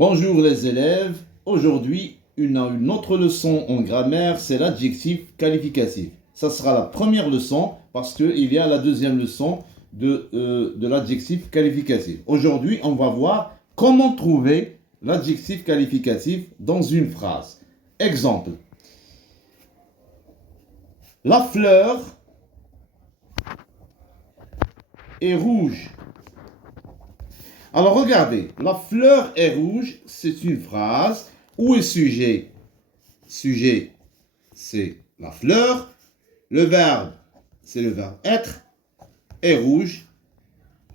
Bonjour les élèves, aujourd'hui une autre leçon en grammaire, c'est l'adjectif qualificatif. Ça sera la première leçon parce qu'il y a la deuxième leçon de l'adjectif qualificatif. Aujourd'hui, on va voir comment trouver l'adjectif qualificatif dans une phrase. Exemple, la fleur est rouge. Alors regardez, la fleur est rouge, c'est une phrase. Où est sujet? Sujet, c'est la fleur. Le verbe, c'est le verbe être. Et rouge,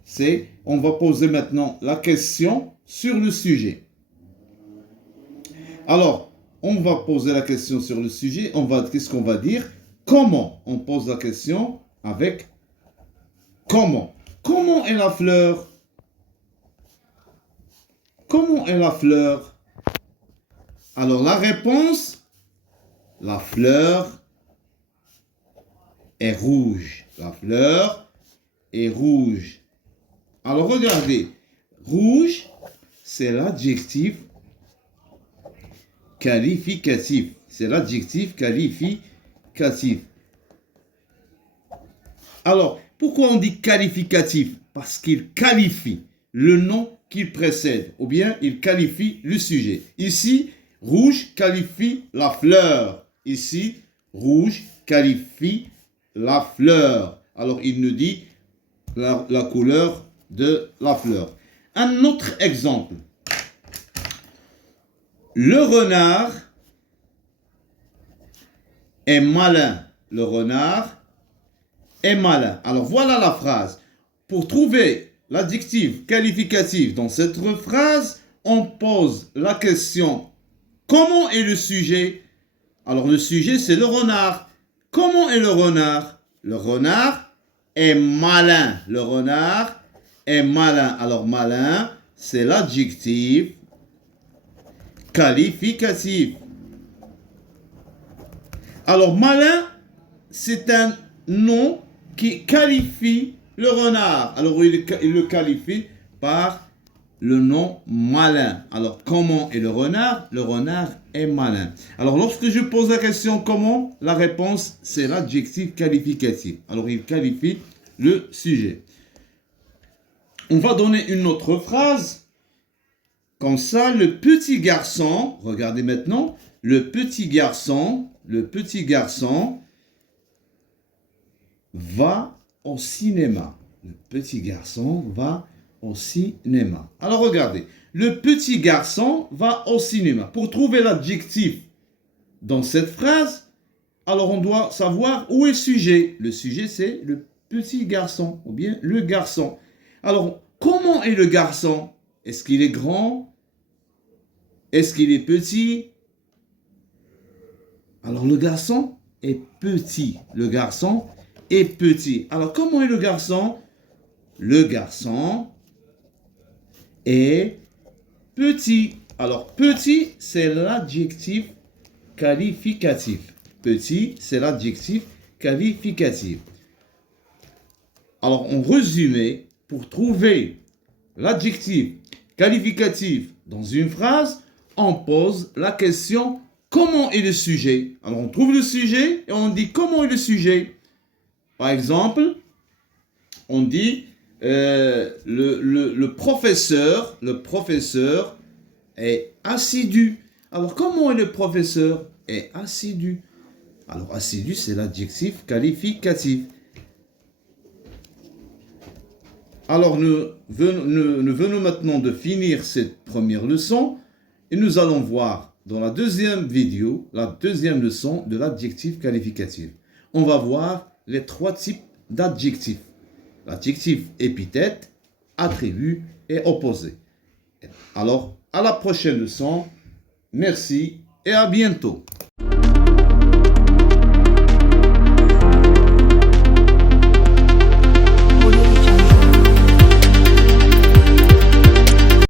c'est, on va poser maintenant la question sur le sujet. Alors, on va poser la question sur le sujet. Qu'est-ce qu'on va dire? Comment? On pose la question avec comment. Comment est la fleur? Comment est la fleur? Alors la réponse, la fleur est rouge. La fleur est rouge. Alors regardez, rouge, c'est l'adjectif qualificatif. C'est l'adjectif qualificatif. Alors, pourquoi on dit qualificatif? Parce qu'il qualifie le nom qu'il précède, ou bien il qualifie le sujet. Ici, rouge qualifie la fleur. Ici, rouge qualifie la fleur. Alors, il nous dit la couleur de la fleur. Un autre exemple. Le renard est malin. Le renard est malin. Alors, voilà la phrase. Pour trouver l'adjectif qualificatif dans cette phrase, on pose la question comment est le sujet? Alors le sujet c'est le renard. Comment est le renard? Le renard est malin. Le renard est malin. Alors malin, c'est l'adjectif qualificatif. Alors malin, c'est un nom qui qualifie le renard. Alors, il le qualifie par le nom malin. Alors, comment est le renard? Le renard est malin. Alors, lorsque je pose la question comment, la réponse, c'est l'adjectif qualificatif. Alors, il qualifie le sujet. On va donner une autre phrase. Comme ça, le petit garçon, regardez maintenant, le petit garçon va au cinéma. Le petit garçon va au cinéma. Alors regardez, le petit garçon va au cinéma. Pour trouver l'adjectif dans cette phrase, alors on doit savoir où est le sujet. Le sujet c'est le petit garçon ou bien le garçon. Alors comment est le garçon? Est-ce qu'il est grand? Est-ce qu'il est petit? Alors le garçon est petit. Le garçon est petit. Alors, comment est le garçon? Le garçon est petit. Alors, petit, c'est l'adjectif qualificatif. Petit, c'est l'adjectif qualificatif. Alors, en résumé, pour trouver l'adjectif qualificatif dans une phrase, on pose la question comment est le sujet? Alors, on trouve le sujet et on dit comment est le sujet? Par exemple, on dit le professeur est assidu. Alors, comment est le professeur est assidu? Alors, assidu, c'est l'adjectif qualificatif. Alors, nous venons maintenant de finir cette première leçon et nous allons voir dans la deuxième vidéo, la deuxième leçon de l'adjectif qualificatif. On va voir les trois types d'adjectifs. L'adjectif épithète, attribut et opposé. Alors, à la prochaine leçon. Merci et à bientôt.